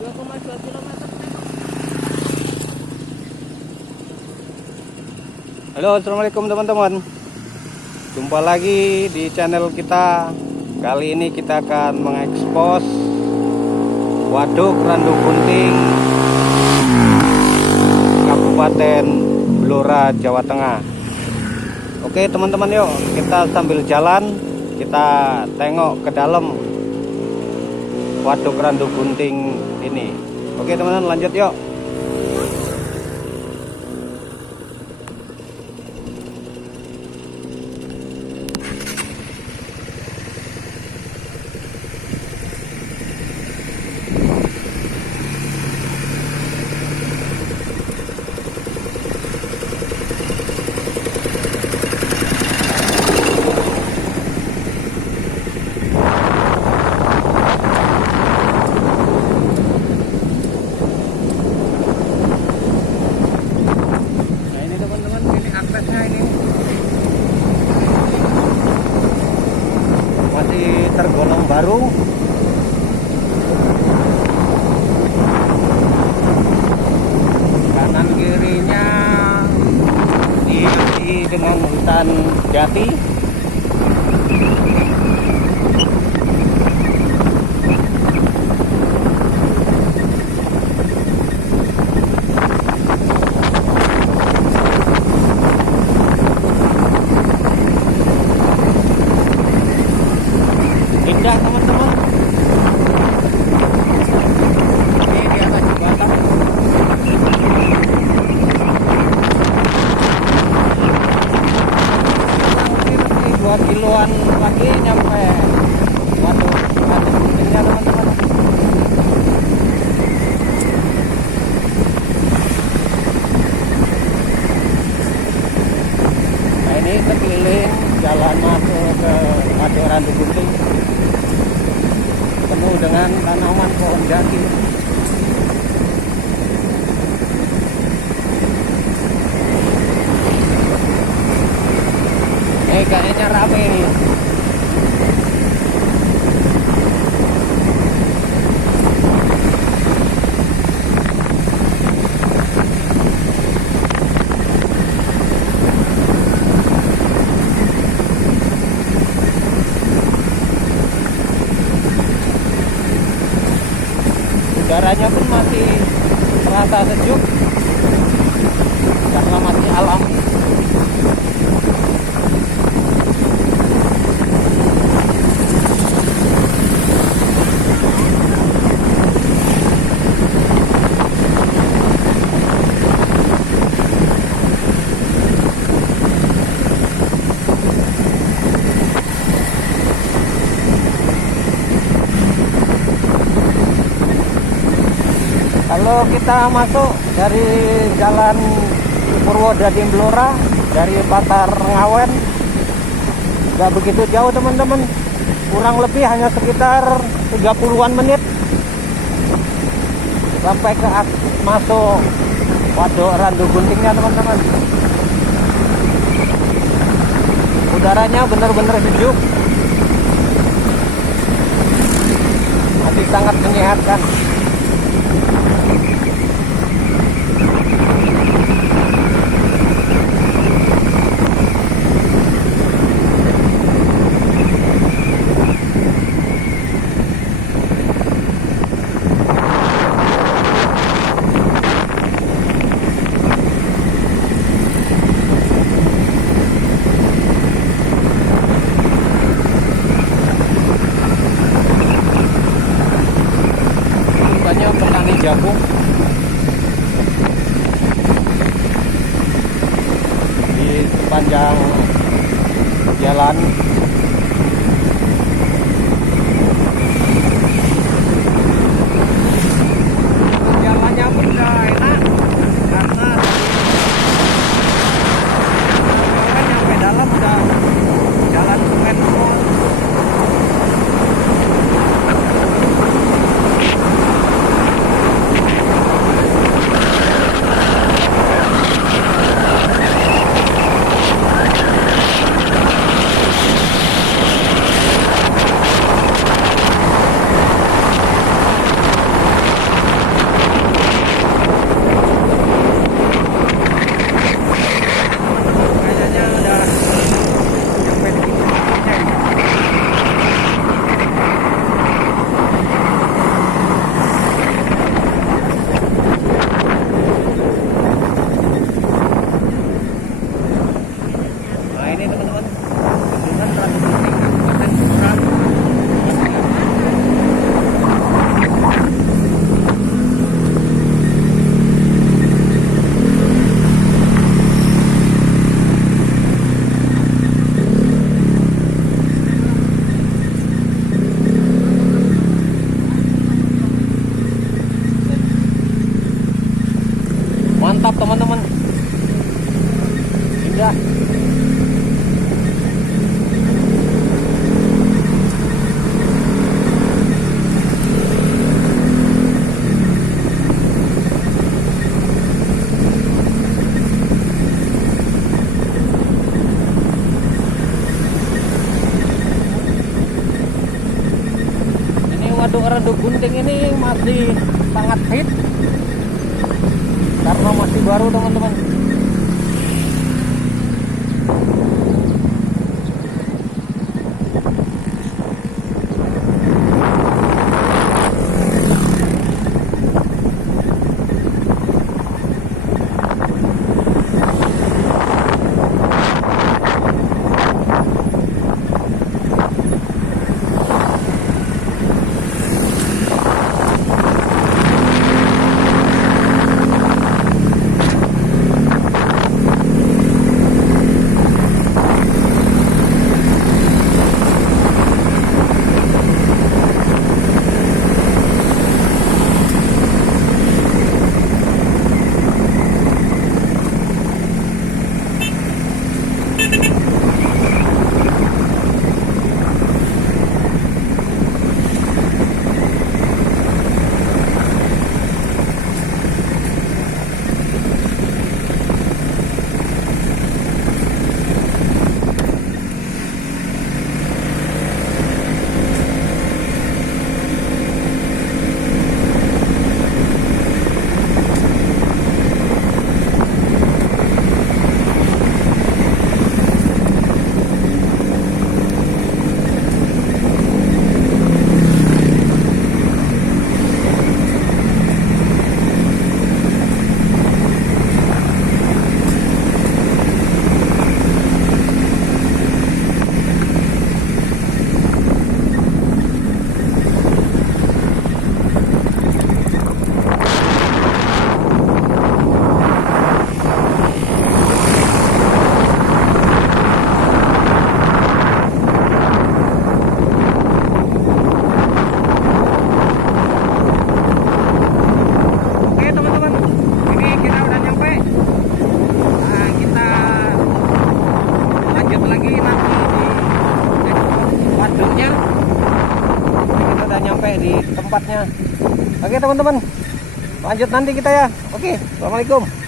2,2 kilometer. Halo, assalamualaikum teman-teman. Jumpa lagi di channel kita. Kali ini kita akan mengekspos Waduk Randu Gunting, Kabupaten Blora, Jawa Tengah. Oke teman-teman, yuk kita sambil jalan kita tengok ke dalam Waduk Randu Gunting ini. Oke teman-teman, lanjut yuk. Tergolong baru. Kanan kirinya diisi dengan hutan jati. Indah teman-teman. Ini di atas jembatan. Mungkin 2 kiloan lagi nyampe Waduk Guntingnya teman-teman. Nah ini sekeliling jalan masuk ke Waduk Randu Gunting, penuh dengan tanaman pohon jati. Kayaknya rame nih. Udaranya pun masih terasa sejuk karena masih alam. Kalau kita masuk dari jalan Purwodadi Blora, dari Pasar Ngawen, nggak begitu jauh teman-teman, kurang lebih hanya sekitar 30-an menit sampai ke masuk Waduk Randu Guntingnya teman-teman. Udaranya benar-benar sejuk, masih sangat menyehatkan. Petani jagung di sepanjang jalan. Jalannya pun udah enak karena kan nyampe dalam udah jalan semen semua. mantap teman-teman. Indah. Waduk gunting ini masih sangat fit karena masih baru teman-teman. Di tempatnya. Oke teman-teman, lanjut nanti kita ya. Oke, assalamualaikum.